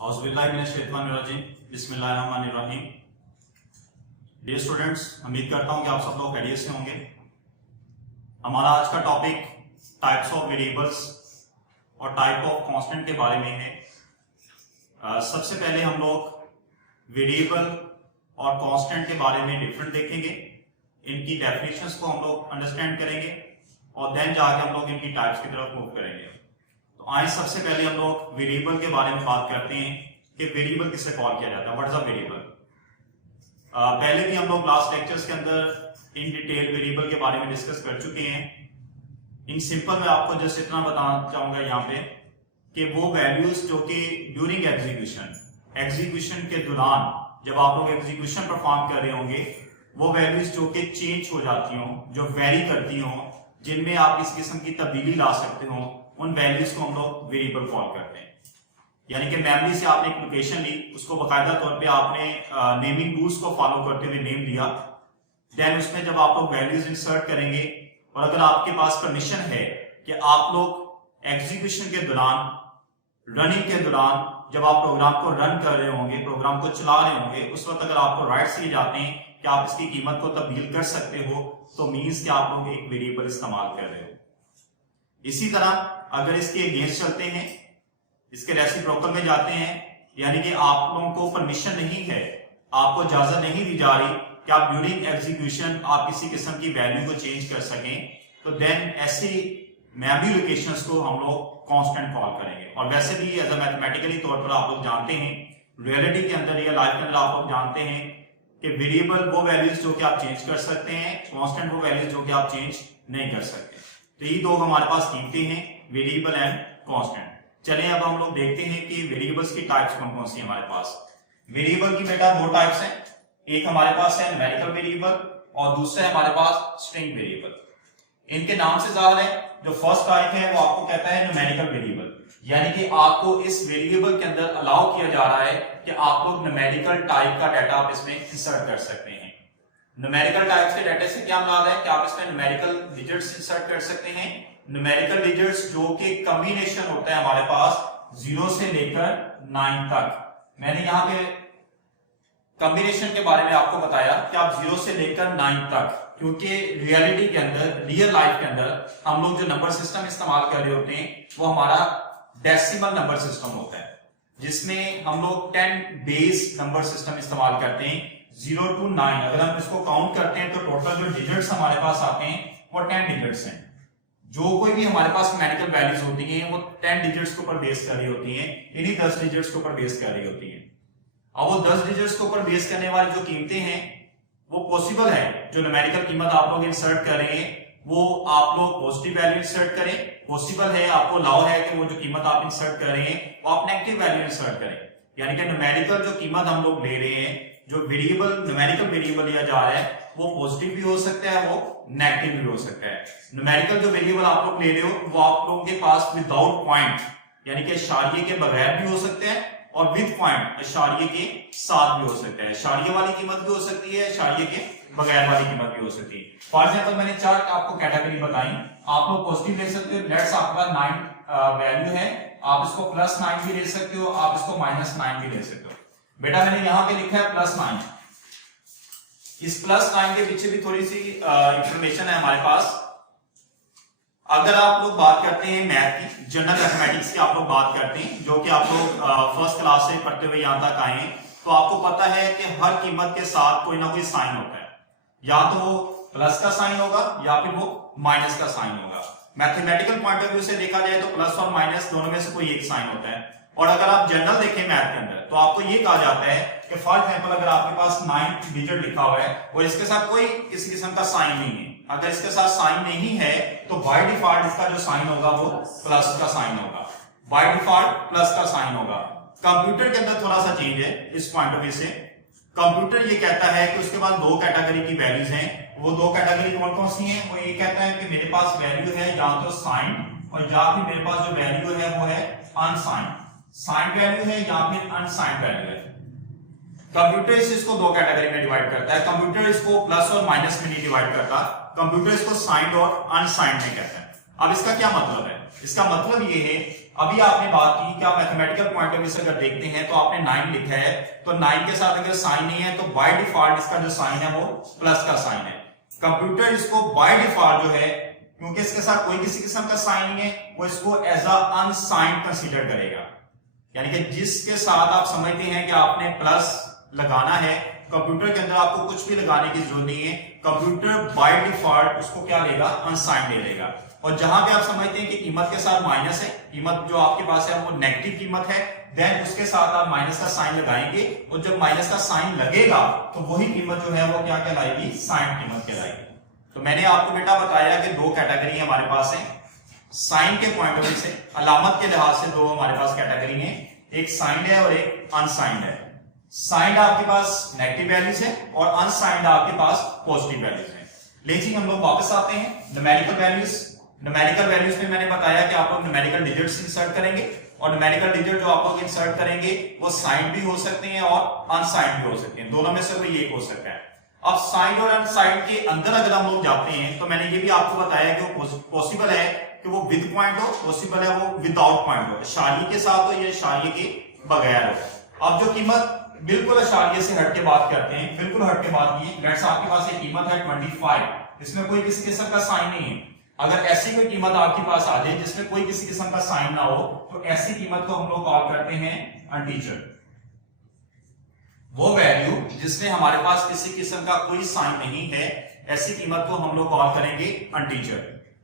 औज़ुबिल्लाहिमिनश्शैतानिर्रजीम बिस्मिल्लाहिर्रहमानिर्रहीम। Dear students, उम्मीद करता हूं कि आप सब लोग खैरियत से होंगे। हमारा आज का टॉपिक टाइप्स ऑफ वेरिएबल्स और टाइप ऑफ कांस्टेंट के बारे में है। सबसे पहले हम लोग वेरिएबल और कांस्टेंट के बारे में डिफरेंट देखेंगे, इनकी डेफिनेशंस को हम लोग अंडरस्टैंड करेंगे और देन जाके हम लोग इनकी टाइप्स की तरफ मूव करेंगे। तो आइए सबसे पहले हम लोग वेरिएबल के बारे में बात करते हैं कि वेरिएबल किसे कॉल किया जाता है, व्हाट इज अ वेरिएबल। पहले भी हम लोग लास्ट लेक्चर्स के अंदर इन डिटेल वेरिएबल के बारे में डिस्कस कर चुके हैं। इन सिंपल मैं आपको जस्ट इतना बताना चाहूंगा यहाँ पे कि वो वैल्यूज जो कि ड्यूरिंग एग्जीक्यूशन के दौरान जब आप लोग एग्जीक्यूशन परफॉर्म कर रहे होंगे, वो वैल्यूज जो कि चेंज हो जाती हो, जो वेरी करती हो, जिनमें आप इस किस्म की तब्दीली ला सकते हो, उन वैल्यूज को हम लोग वेरिएबल कॉल करते हैं। यानी कि मेमोरी से आपने एक लोकेशन ली, उसको बाकायदा तौर पे आपने नेमिंग रूल्स को फॉलो करते हुए नेम दिया, देन उसमें जब आप लोग वैल्यूज इंसर्ट करेंगे और अगर आपके पास परमिशन है कि आप लोग एग्जीक्यूशन के दौरान, रनिंग के दौरान, जब आप प्रोग्राम को रन कर रहे होंगे, प्रोग्राम को चला रहे होंगे, उस वक्त अगर आपको राइट्स दिए जाते हैं कि आप इसकी कीमत को तब्दील कर सकते हो, तो मीन्स कि आप लोग एक वेरिएबल इस्तेमाल कर रहे हो। इसी तरह अगर इसके अगेंस्ट चलते हैं, इसके रेसिप्रोकल में जाते हैं, यानी कि आप लोगों को परमिशन नहीं है, आपको इजाजत नहीं दी जा रही कि आप ड्यूरिंग एग्जीक्यूशन आप किसी किस्म की वैल्यू को चेंज कर सकें, तो देन ऐसी मेमोरी लोकेशंस को हम लोग कांस्टेंट कॉल करेंगे। और वैसे भी एज अ मैथमेटिकली तौर पर आप लोग जानते हैं, रियलिटी के अंदर या लाइफ के अंदर आप लोग जानते हैं कि वेरिएबल वो वैल्यूज जो कि आप चेंज कर सकते हैं, कांस्टेंट वो वैल्यूज जो कि आप चेंज नहीं कर सकते। तो ये दो हमारे पास कीमतें हैं, वेरिएबल एंड कांस्टेंट। चलें अब हम लोग देखते हैं कि वेरिएबल्स की टाइप्स कौन कौन सी हमारे पास। वेरिएबल की बेटा दो टाइप्स हैं, एक हमारे पास है न्यूमेरिकल वेरिएबल और दूसरा है हमारे पास स्ट्रिंग वेरिएबल। इनके नाम से जाहिर है जो फर्स्ट टाइप है वो आपको कहता है न्यूमेरिकल वेरिएबल, यानी कि आपको इस वेरिएबल के अंदर अलाउ किया जा रहा है कि आप लोग न्यूमेरिकल टाइप का डाटा आप इसमें इंसर्ट कर सकते हैं। न्यूमेरिकल टाइप के डाटा से क्या मुराद है कि आप इसमें न्यूमेरिकल डिजिट्स इंसर्ट कर सकते हैं। न्यूमेरिकल डिजिट्स जो कि कॉम्बिनेशन होता है हमारे पास 0 से लेकर 9 तक। मैंने यहाँ पे कॉम्बिनेशन के बारे में आपको बताया कि आप 0 से लेकर 9 तक, क्योंकि रियलिटी के अंदर, रियल लाइफ के अंदर हम लोग जो नंबर सिस्टम इस्तेमाल कर रहे होते हैं वो हमारा डेसिमल नंबर सिस्टम होता है, जिसमें हम लोग 10 बेस नंबर सिस्टम इस्तेमाल करते हैं 0 to 9। अगर हम इसको काउंट करते हैं तो टोटल जो डिजिट्स हमारे पास आते हैं वो 10 डिजिट्स हैं। जो कोई भी हमारे पास न्यूमेरिकल वैल्यूज होती हैं वो 10 डिजिट्स के ऊपर बेस कर रही होती हैं, इन्हीं 10 डिजिट्स के ऊपर बेस कर रही होती हैं। अब वो 10 डिजिट्स के ऊपर बेस करने वाली जो कीमतें हैं वो पॉसिबल है, जो न्यूमेरिकल कीमत आप लोग इंसर्ट कर रहे हैं वो आप लोग पॉजिटिव वैल्यू इंसर्ट करें, पॉसिबल है, आपको अलाउ है कि वो जो कीमत आप इंसर्ट कर रहे हैं वो आप नेगेटिव वैल्यू इंसर्ट करें। यानी कि न्यूमेरिकल जो कीमत हम लोग ले रहे हैं, जो वेरिएबल न्यूमेरिकल वेरिएबल लिया जा रहा है वो पॉजिटिव भी हो सकता है, वो नेगेटिव भी हो सकता है। न्यूमेरिकल जो वेरिएबल आप लोग ले रहे हो वो आप लोगों के पास विदाउट पॉइंट यानी कि इशारिये के बगैर भी हो सकते हैं और विद पॉइंट इशारिये के साथ भी हो सकता है। इशारिये वाली कीमत भी हो सकती है, इशारिये के बगैर वाली कीमत भी हो सकती है। फॉर एग्जांपल मैंने 4 आपको कैटेगरी बताई, आप लोग पॉजिटिव ले सकते हो, लेट्स आपका 9 वैल्यू है, आप इसको +9 भी ले सकते हो, आप इसको -9 भी ले सकते हो। बेटा मैंने यहाँ पे लिखा है +9, इस +9 के पीछे भी थोड़ी सी इंफॉर्मेशन है हमारे पास। अगर आप लोग बात करते हैं मैथ की, जनरल मैथमेटिक्स की आप लोग बात करते हैं, जो कि आप लोग फर्स्ट क्लास से पढ़ते हुए यहाँ तक आए हैं, तो आपको पता है कि हर कीमत के साथ कोई ना कोई साइन होता है, या तो वो प्लस का साइन होगा या फिर वो माइनस का साइन होगा। मैथमेटिकल पॉइंट ऑफ व्यू से देखा जाए तो प्लस और माइनस दोनों में से कोई एक साइन होता है। और अगर आप जनरल देखें मैथ के अंदर तो आपको ये कहा जाता है कि फॉर एग्जांपल अगर आपके पास 9 डिजिट लिखा हुआ है और इसके साथ कोई किसी किस्म का साइन नहीं है, अगर इसके साथ साइन नहीं है तो बाय डिफॉल्ट इसका जो साइन होगा वो प्लस का साइन होगा, बाय डिफॉल्ट प्लस का साइन होगा। कंप्यूटर के अंदर थोड़ा सा चेंज है इस पॉइंट ऑफ व्यू से। कंप्यूटर ये कहता है कि उसके पास 2 कैटेगरी की वैल्यूज हैं, वो 2 कैटेगरी कौन कौन सी हैं? वो ये कहता है कि मेरे पास वैल्यू है या तो साइन और या फिर मेरे पास जो वैल्यू है वो है अनसाइन, साइन वैल्यू है या फिर अनसाइन वैल्यू है। कंप्यूटर इसको 2 कैटेगरी में डिवाइड करता है। कंप्यूटर इसको प्लस और माइनस में नहीं डिवाइड करता, कंप्यूटर इसको साइंड और अनसाइंड में कहता है। अब इसका क्या मतलब है? इसका मतलब ये है अभी आपने बात की कि आप मैथमेटिकल पॉइंट ऑफ व्यू से अगर देखते हैं तो आपने 9 लिखा है, तो 9 के साथ अगर साइन नहीं है तो बाय डिफॉल्ट इसका जो साइन है वो प्लस का साइन है। कंप्यूटर इसको बाय डिफॉल्ट जो है, क्योंकि इसके साथ कोई किसी किस्म का साइन नहीं है, वो इसको एज अ अनसाइंड कंसीडर करेगा। यानी कि जिसके साथ आप समझते हैं कि आपने प्लस लगाना है, कंप्यूटर के अंदर आपको कुछ भी लगाने की जरूरत नहीं है, कंप्यूटर बाय डिफॉल्ट उसको क्या लेगा, अनसाइंड ले लेगा। और जहां पे आप समझते हैं कि कीमत के साथ माइनस है, कीमत जो आपके पास है वो नेगेटिव कीमत है, देन उसके साथ आप माइनस का साइन लगाएंगे, और जब माइनस का साइन लगेगा तो वही कीमत जो है वो क्या कहलाएगी, साइन कीमत कहलाएगी। तो मैंने आपको बेटा बताया कि दो कैटेगरी हमारे पास है साइन के पॉइंट ऑफ व्यू से, अलामत के लिहाज से दो हमारे पास कैटेगरी है, एक साइंड है और एक अनसाइंड है। साइंड आपके पास नेगेटिव वैल्यूज है और अनसाइंड आपके पास पॉजिटिव वैल्यूज है। लेकिन हम लोग वापस आते हैं न्यूमेरिकल वैल्यूज। न्यूमेरिकल वैल्यूज में मैंने बताया कि आप लोग न्यूमेरिकल डिजिट्स इंसर्ट करेंगे, और न्यूमेरिकल डिजिट जो आप लोग इंसर्ट करेंगे वो साइंड भी हो सकते हैं और अनसाइंड भी हो सकते हैं, दोनों में से कोई एक हो सकता है। अब साइंड और अनसाइंड के अंदर अगर हम लोग जाते हैं तो मैंने ये भी आपको बताया कि वो पॉसिबल है कि वो विद पॉइंट हो, पॉसिबल है वो विदाउट पॉइंट हो, इशारिये के साथ हो या इशारिये के बगैर हो। अब जो कीमत बिल्कुल इशारिये से हट के बात करते हैं, बिल्कुल हट के बात की, लेट्स आपके पास एक कीमत है 25, इसमें कोई किसी किस्म का साइन नहीं है। अगर ऐसी कोई कीमत आपके पास आ जाए जिसमें कोई किसी किस्म का साइन ना हो, तो ऐसी कीमत को हम लोग कॉल करते हैं अनटीचर। वो वैल्यू जिसमें हमारे पास किसी किस्म का कोई साइन नहीं है, ऐसी कीमत को हम लोग कॉल करेंगे अनटीचर।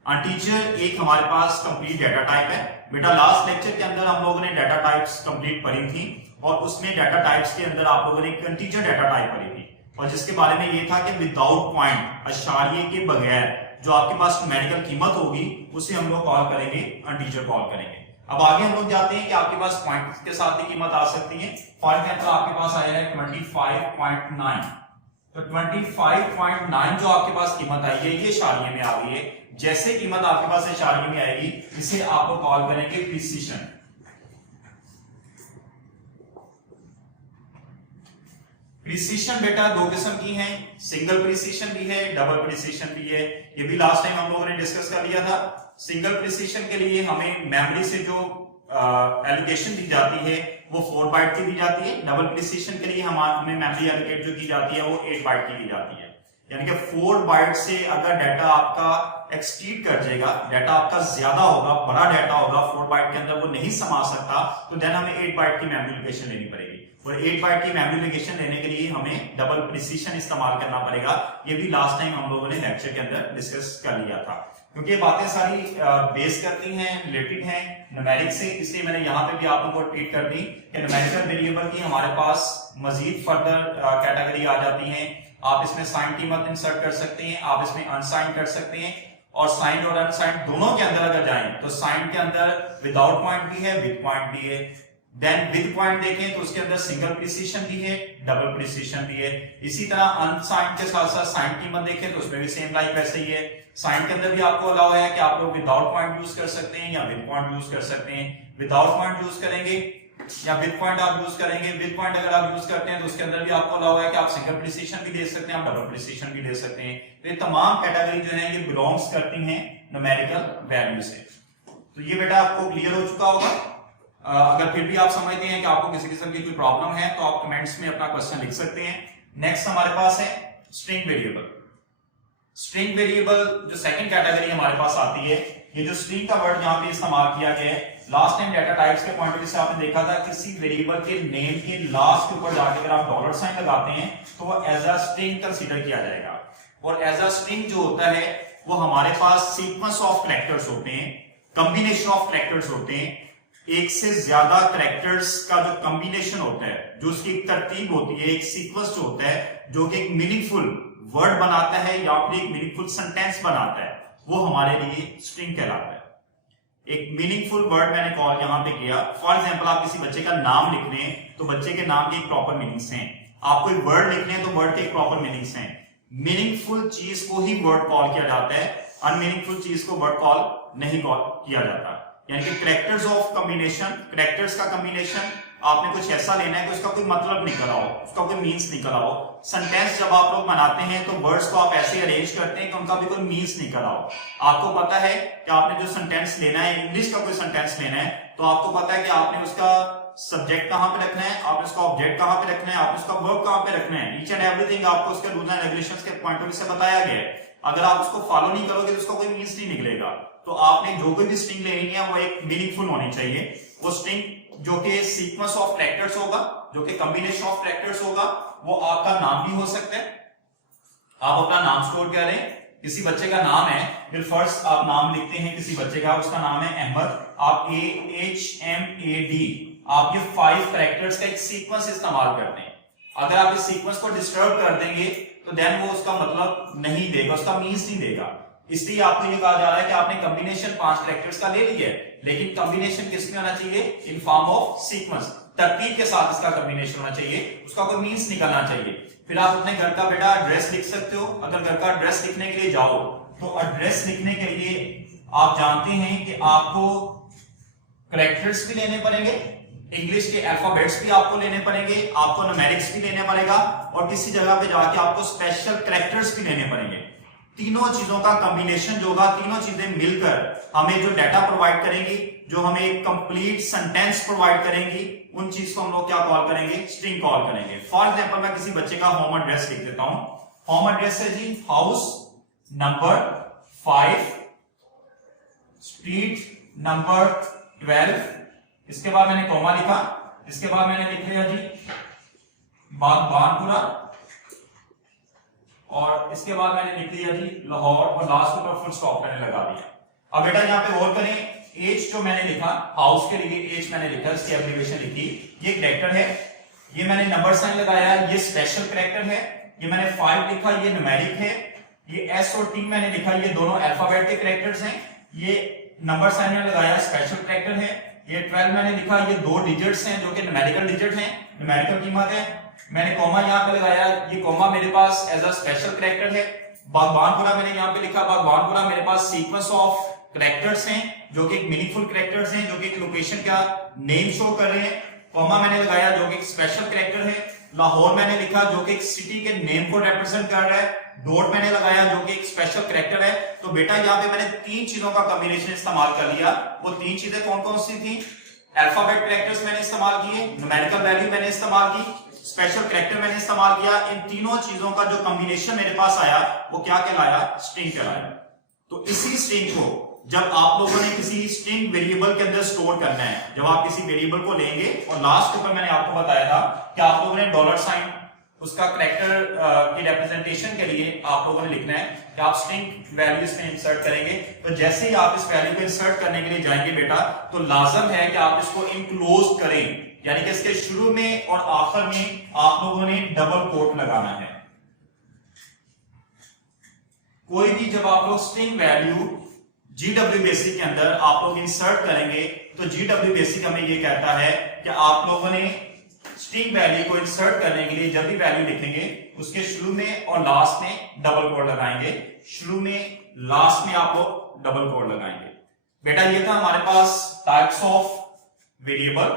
अनटीचर एक हमारे पास कंप्लीट डेटा टाइप है। बेटा लास्ट लेक्चर के अंदर हम लोगों ने डेटा टाइप्स कंप्लीट पढ़ी थी, और उसमें डेटा टाइप्स के अंदर आप लोगों ने एक अनटीचर डेटा टाइप पढ़ी थी, और जिसके बारे में ये था कि विदाउट पॉइंट, इशारिये के बगैर जो आपके पास न्यूमेरिकल कीमत होगी उसे हम लोग कॉल करेंगे अनटीचर कॉल करेंगे। अब आगे हम लोग जाते हैं कि आपके पास पॉइंट के साथ भी कीमत आ सकती है। फॉर एग्जांपल आपके पास आया है 25.9, तो 25.9 जो आपके पास कीमत आई है ये इशारिये में आ गई है। जैसे कीमत आपके पास इशारिये में आएगी इसे आप लोग कॉल करेंगे प्रिसीशन। प्रिसीशन बेटा दो किस्म की हैं, सिंगल प्रिसीशन भी है, डबल प्रिसीशन भी है। ये भी लास्ट टाइम हम लोगों ने डिस्कस कर लिया था। सिंगल प्रिसीशन के लिए हमें मेमोरी से जो एलोकेशन दी जाती है वो 4 बाइट की दी जाती है। डबल प्रिसीशन के लिए हमें मेमोरी एलोकेट जो की जाती है वो 8 बाइट की दी जाती है। यानी कि 4 बाइट से अगर डाटा आपका एक्सटीड कर जाएगा, डाटा आपका ज्यादा होगा, बड़ा डाटा होगा, 4 बाइट के अंदर वो नहीं समा सकता, तो देन हमें 8 बाइट की मेमोरी लोकेशन लेनी पड़ेगी। और 8 बाइट की मेमोरी लोकेशन लेने के लिए हमें डबल प्रिसीशन इस्तेमाल करना पड़ेगा। ये भी लास्ट टाइम हम लोगों ने लेक्चर के अंदर डिस्कस कर लिया था। क्योंकि ये बातें सारी बेस करती हैं, रिलेटेड हैं न्यूमेरिक से, इसलिए मैंने यहाँ पे भी आप लोगों को ट्रीट कर दी कि न्यूमेरिकल वेरिएबल की हमारे पास मजीद फर्दर कैटेगरी आ जाती है। आप इसमें साइन कीमत इंसर्ट कर सकते हैं, आप इसमें अनसाइन कर सकते हैं, और साइन और अनसाइन दोनों के अंदर अगर जाएं तो साइन के अंदर विदाउट पॉइंट भी है, विद पॉइंट भी है। देन विद पॉइंट देखें तो उसके अंदर सिंगल प्रिसीशन भी है, डबल प्रिसीशन भी है। इसी तरह अनसाइन के साथ साथ साइन कीमत देखें तो उसमें भी सेम लाइक वैसे ही है। साइन के अंदर भी आपको अलाउ है कि आप लोग विदाउट पॉइंट यूज कर सकते हैं या विद पॉइंट यूज कर सकते हैं। विदाउट पॉइंट यूज करेंगे या विद पॉइंट आप यूज करेंगे। विद पॉइंट अगर आप यूज करते हैं तो उसके अंदर भी आपको अलाउ है कि आप सिंगल प्रिसीशन भी दे सकते हैं, आप डबल प्रिसीशन भी दे सकते हैं। तो ये तमाम कैटेगरी जो है ये बिलोंग्स करती हैं न्यूमेरिकल वैल्यू से। तो ये बेटा आपको क्लियर हो चुका होगा। अगर फिर भी आप समझते हैं कि आपको किसी किस्म की कोई प्रॉब्लम है तो आप कमेंट्स में अपना क्वेश्चन लिख सकते हैं। नेक्स्ट हमारे पास है स्ट्रिंग वेरिएबल। स्ट्रिंग वेरिएबल जो सेकंड कैटेगरी हमारे पास आती है, ये जो स्ट्रिंग का वर्ड यहाँ पे इस्तेमाल किया गया है, लास्ट टाइम डेटा टाइप्स के पॉइंट ऑफ व्यू से आपने देखा था किसी वेरिएबल के नेम के लास्ट के ऊपर जाके अगर आप डॉलर साइन लगाते हैं तो वो एज अ स्ट्रिंग कंसीडर किया जाएगा। और एज अ स्ट्रिंग जो होता है वो हमारे पास सीक्वेंस ऑफ कैरेक्टर्स होते हैं, कॉम्बिनेशन ऑफ कैरेक्टर्स होते हैं। एक से ज्यादा कैरेक्टर्स का जो कॉम्बिनेशन होता है, जो उसकी एक तरतीब होती है, एक सीक्वेंस जो होता है जो कि एक मीनिंगफुल वर्ड बनाता है या फिर एक मीनिंगफुल सेंटेंस बनाता है, वो हमारे लिए स्ट्रिंग कहलाता है। एक मीनिंगफुल वर्ड मैंने कॉल यहां पे किया। फॉर एग्जांपल आप किसी बच्चे का नाम लिख रहे हैं तो बच्चे के नाम के एक प्रॉपर मीनिंग्स हैं। आप कोई वर्ड लिख रहे हैं तो वर्ड के एक प्रॉपर मीनिंग्स हैं। मीनिंगफुल चीज को ही वर्ड कॉल किया जाता है, अनमीनिंगफुल चीज को वर्ड कॉल नहीं कॉल किया जाता। यानी कि कैरेक्टर्स ऑफ कॉम्बिनेशन, कैरेक्टर्स का कॉम्बिनेशन आपने कुछ ऐसा लेना है कि उसका कोई मतलब निकला हो, उसका कोई मीन्स निकला हो। सेंटेंस जब आप लोग बनाते हैं तो वर्ड्स को आप ऐसे अरेंज करते हैं कि उनका भी कोई मीन्स निकला हो। आपको पता है कि आपने जो सेंटेंस लेना है, इंग्लिश का कोई सेंटेंस लेना है, तो आपको पता है कि आपने उसका सब्जेक्ट कहां पे रखना है, आपने उसका ऑब्जेक्ट कहां पे रखना है, आपने उसका वर्ब कहां पे रखना है। ईच एंड एवरीथिंग आपको उसके रूल्स एंड रेगुलेशंस के पॉइंट ऑफ व्यू से बताया गया है। अगर आप उसको फॉलो नहीं करोगे तो उसका कोई मीन्स नहीं निकलेगा। तो आपने जो कोई भी स्ट्रिंग लेनी है वो एक मीनिंगफुल होनी चाहिए। वो स्ट्रिंग जो कि सीक्वेंस ऑफ कैरेक्टर्स होगा, जो कि कॉम्बिनेशन ऑफ कैरेक्टर्स होगा, वो आपका नाम भी हो सकता है। आप अपना नाम स्टोर करें, किसी बच्चे का नाम है, फिर फर्स्ट आप नाम लिखते हैं किसी बच्चे का, उसका नाम है अहमद, आप AHMAD, आप ये 5 कैरेक्टर्स का एक सीक्वेंस इस्तेमाल करते हैं। अगर आप इस सीक्वेंस को डिस्टर्ब कर देंगे तो देन वो उसका मतलब नहीं देगा, उसका मीन्स नहीं देगा। इसलिए आपको ये कहा जा रहा है कि आपने कॉम्बिनेशन 5 कैरेक्टर्स का ले लिया है, लेकिन कॉम्बिनेशन किस में होना चाहिए, इन फॉर्म ऑफ सीक्वेंस, तरतीब के साथ इसका कॉम्बिनेशन होना चाहिए, उसका कोई मीन्स निकलना चाहिए। फिर आप अपने घर का बेटा एड्रेस लिख सकते हो। अगर घर का एड्रेस लिखने के लिए जाओ तो एड्रेस लिखने के लिए आप जानते हैं कि आपको कैरेक्टर्स भी लेने पड़ेंगे, इंग्लिश के अल्फाबेट्स भी आपको लेने पड़ेंगे, आपको न्यूमेरिक्स भी लेने पड़ेगा, और किसी जगह पे जाके आपको स्पेशल कैरेक्टर्स भी लेने पड़ेंगे। तीनों चीजों का कॉम्बिनेशन जो होगा, तीनों चीजें मिलकर हमें जो डाटा प्रोवाइड करेंगी, जो हमें एक कंप्लीट सेंटेंस प्रोवाइड करेंगी, उन चीज को हम लोग क्या कॉल करेंगे, स्ट्रिंग कॉल करेंगे। फॉर एग्जांपल मैं किसी बच्चे का होम एड्रेस लिख देता हूं। होम एड्रेस है जी हाउस नंबर 5, स्ट्रीट नंबर 12, इसके बाद मैंने कॉमा लिखा, इसके बाद मैंने लिख लिया जी बागबानपुरा, और इसके बाद मैंने लिख दिया जी लाहौर, और लास्ट ऊपर फुल स्टॉप मैंने लगा दिया। अब बेटा यहाँ पे गौर करें, एज जो मैंने लिखा, हाउस के लिए एज मैंने लिखा, इसकी एब्रिविएशन लिखी, ये कैरेक्टर है, ये मैंने नंबर साइन लगाया, ये स्पेशल कैरेक्टर है, ये मैंने 5 लिखा, ये न्यूमेरिक है, ये S और T मैंने लिखा, ये दोनों अल्फाबेट के कैरेक्टर्स हैं, ये नंबर साइन मैंने लगाया, स्पेशल कैरेक्टर है, ये 12 मैंने लिखा, ये 2 डिजिट्स हैं जो कि न्यूमेरिकल डिजिट हैं, न्यूमेरिकल कीमत है। मैंने कॉमा यहाँ पे लगाया, ये कॉमा मेरे पास एज अ स्पेशल कैरेक्टर है। बागबानपुरा मैंने यहाँ पे लिखा, बागबानपुरा मेरे पास सीक्वेंस ऑफ कैरेक्टर्स हैं जो कि एक मीनिंगफुल कैरेक्टर्स हैं, जो कि एक लोकेशन का नेम शो कर रहे हैं। कॉमा मैंने लगाया जो कि एक स्पेशल कैरेक्टर है। लाहौर मैंने लिखा जो कि एक सिटी के नेम को रिप्रेजेंट कर रहा है। डॉट मैंने लगाया जो कि एक स्पेशल कैरेक्टर है। तो बेटा यहाँ पे मैंने 3 चीजों का कॉम्बिनेशन इस्तेमाल कर लिया। वो 3 चीजें कौन कौन सी थी? अल्फाबेट कैरेक्टर्स मैंने इस्तेमाल किए, न्यूमेरिकल वैल्यू मैंने इस्तेमाल की, स्पेशल कैरेक्टर मैंने इस्तेमाल किया। इन तीनों चीजों का जो कॉम्बिनेशन मेरे पास आया वो क्या कहलाया? स्ट्रिंग कहलाया। तो इसी स्ट्रिंग को जब आप लोगों ने किसी स्ट्रिंग वेरिएबल के अंदर स्टोर करना है, जब आप किसी वेरिएबल को लेंगे और लास्ट ऊपर मैंने आपको बताया था कि आप लोगों ने डॉलर साइन उसका कैरेक्टर की रिप्रेजेंटेशन के लिए आप लोगों ने लिखना है कि आप स्ट्रिंग वैल्यूज में इंसर्ट करेंगे। तो जैसे ही आप इस वैल्यू को इंसर्ट करने के लिए जाएंगे बेटा, तो लाजम है कि आप इसको इनक्लोज करें, यानी कि इसके शुरू में और आखिर में आप लोगों ने डबल कोट लगाना है। कोई भी जब आप लोग स्ट्रिंग वैल्यू GW बेसिक के अंदर आप लोग इंसर्ट करेंगे तो GW बेसिक हमें ये कहता है कि आप लोगों ने स्ट्रिंग वैल्यू को इंसर्ट करने के लिए जब भी वैल्यू लिखेंगे उसके शुरू में और लास्ट में डबल कोट लगाएंगे। शुरू में लास्ट में आप लोग डबल कोट लगाएंगे। बेटा ये था हमारे पास टाइप्स ऑफ वेरिएबल।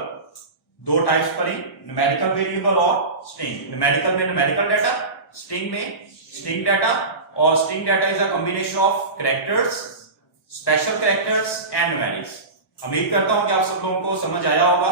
2 टाइप्स पढ़ी, न्यूमेरिकल वेरिएबल और स्ट्रिंग। न्यूमेरिकल में न्यूमेरिकल डाटा, स्ट्रिंग में स्ट्रिंग डाटा, और string data is a combination of characters, special characters and numerics. उम्मीद करता हूं कि आप सब लोगों को समझ आया होगा।